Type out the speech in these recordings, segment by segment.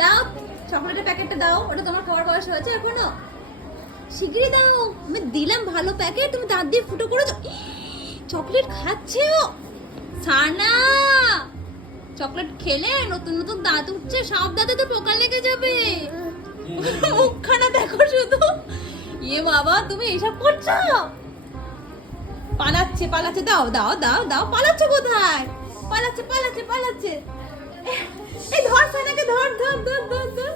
দাও চকলেটের প্যাকেটটা দাও, ওটা তোমার খাওয়ার বয়স হয়েছে এখনো? শিগগিরই দাও। আমি দিলাম ভালো প্যাকেট, তুমি দাঁত দিয়ে ফুটো করেছো। চকলেট খাচ্ছে ও। সানা, চকলেট খেলে নতুন নতুন দাঁত উঠছে, সব দাঁতে তো পোকা লেগে যাবে। মুখখানা দেখো শুধু। ইয়ে বাবা, তুমি এসব করছো? পালাচ্ছে পালাচ্ছে, দাও দাও দাও দাও। পালাচ্ছে কোথায়? পালাচ্ছে পালাচ্ছে পালাচ্ছে। এই ধর সানাকে, ধর ধর ধর ধর ধর।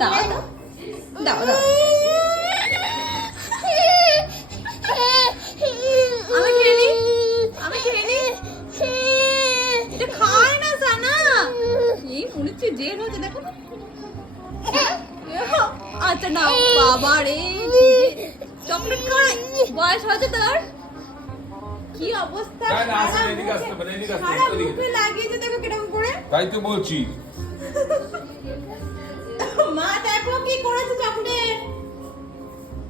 দাও দাও দাও দাও। আমি খেয়ে নি, আমি খেয়ে নি। এটা খায় না সানা। এই মনে হচ্ছে জেল হচ্ছে, দেখো তো। আচ্ছা নাও। বাবা রে, চকলেট খায় বয়স হয়েছে তোর? কি অবস্থা, সারা মুখে লাগিয়েছে, দেখো কিরকম করে। তাই তো বলছি। মা দেখো কি করেছে, চকলেট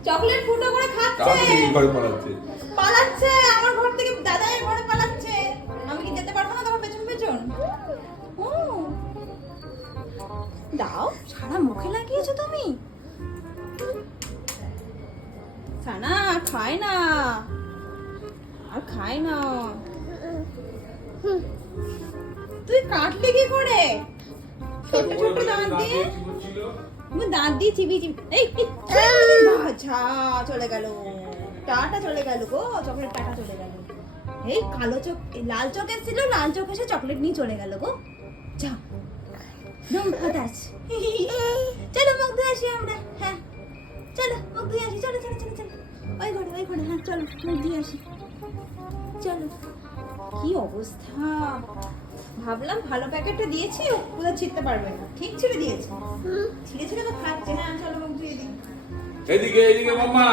চকলেট ফুটো করে খাচ্ছে। পালাচ্ছে আমার ঘর থেকে, দাদার ঘরে পালাচ্ছে। আমি কি যেতে পারবো না তোমার পেছন পেছন? ও দাও, সারা মুখে লাগিয়েছো তুমি। সানা খায় না, আর খায় না। তুই কাটলি কি করে? ছোট ছোট দাঁত দিয়ে, দাঁত দিয়ে চিবি চিবি। এই আচ্ছা, চলে গেল টাটা, চলে গেল গো, চকলেট টাটা চলে গেল। এই কালো চোখ, লাল চোখ এসেছিল, লাল চোখ এসে চকলেট নিয়ে চলে গেল গো। যা দম ফাটাস। চলো মুখ ধুয়ে আসি আমরা। হ্যাঁ চলো মুখ ধুয়ে আসি, চলো চলো চলো চলো। ওই ঘরে ওই ঘরে, হ্যাঁ চলো মুখ ধুয়ে আসি, চলো। কি অবস্থা, ভাবলাম ভালো প্যাকেটটা দিয়েছি, কোথাও ছিঁড়তে পারবে না, ঠিক ছিঁড়ে দিয়েছে। ছিঁড়ে ছিঁড়ে তো খাচ্ছে। হ্যাঁ চলো মুখ ধুয়ে দিই। এদিকে এদিকে মাম্মা।